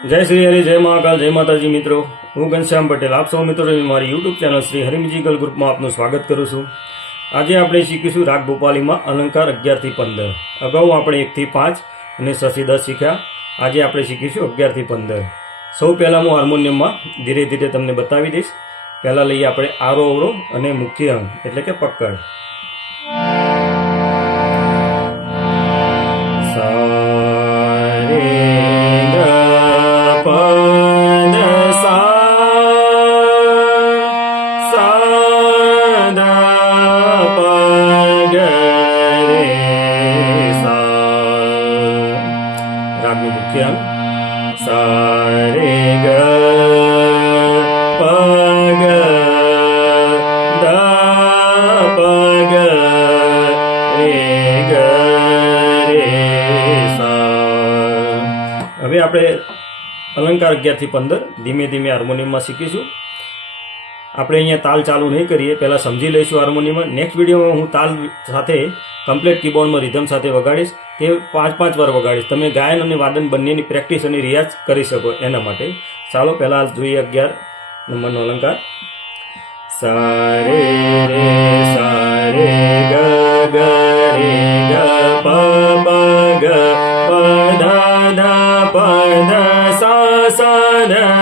જય શ્રી હરિ, જય મહાકાલ, જય માતાજી મિત્રો. હું ઘનશ્યામ પટેલ. આપ સૌ મિત્રો મારી યુટ્યુબ ચેનલ શ્રી હરિમિજીકલ ગ્રુપમાં આપનું સ્વાગત કરું છું. આજે આપણે શીખીશું રાગ ભોપાલીમાં અલંકાર અગિયારથી પંદર. અગાઉ આપણે એકથી પાંચ અને સથી દસ શીખ્યા. આજે આપણે શીખીશું અગિયારથી પંદર. સૌ પહેલાં હું હાર્મોનિયમમાં ધીરે ધીરે તમને બતાવી દઈશ. પહેલાં લઈએ આપણે આરો અવરો અને મુખ્ય અંગ, એટલે કે પકડ. હવે આપણે અલંકાર અગિયારથી પંદર ધીમે ધીમે હાર્મોનિયમમાં શીખીશું. આપણે અહીંયા તાલ ચાલુ નહીં કરીએ, પહેલાં સમજી લઈશું હાર્મોનિયમમાં. નેક્સ્ટ વિડીયોમાં હું તાલ સાથે કમ્પ્લીટ કીબોર્ડમાં રિધમ સાથે વગાડીશ. તે પાંચ પાંચ વાર વગાડીશ. તમે ગાયન અને વાદન બંનેની પ્રેક્ટિસ અને રિયાઝ કરી શકો એના માટે. ચાલો, પહેલાં જોઈએ અગિયાર નંબરનો અલંકાર. સારે રે, સારે ગ ગ, રે, ગ, પ પ, ગ, પ, ધા ધા, પ, ધ, સા સા, ધ.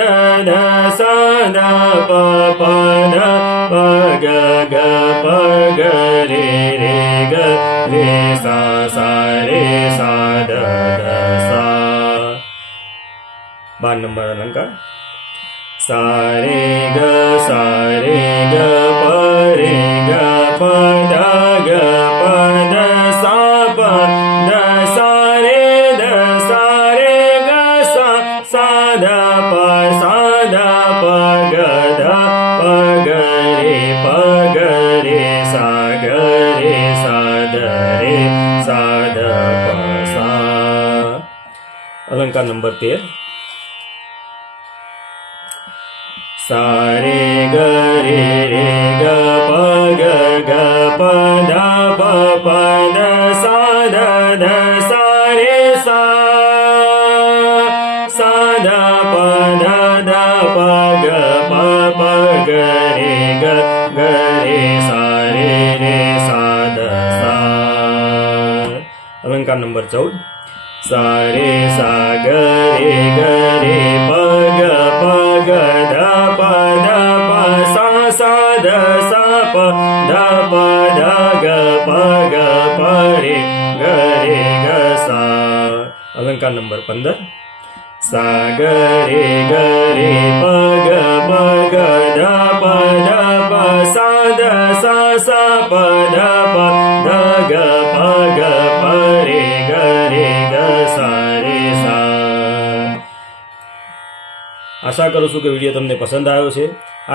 na na sa na pa pa na pa ga ga pa ga re re ga re sa sa re sa da da sa ban number langkah. Sa re ga sa re ga अलंकार number तेर सारे गरे रे ग प ग ग प ध प प द सा द ध सा रे सा सा द प ध द प ग प प ग रे ग ग रे सा रे रे सा द सा अलंकार नंबर चौद sare sa ga re ga dapa dapa da pa da pa sa sa da sa pa. Da pa da ga pa ga pa ga sa. Alankar nomor 15 sa ga re ga re da pa da pa sa da sa sa pa da pa આશા કરું છું કે વીડિયો તમને પસંદ આવ્યો છે.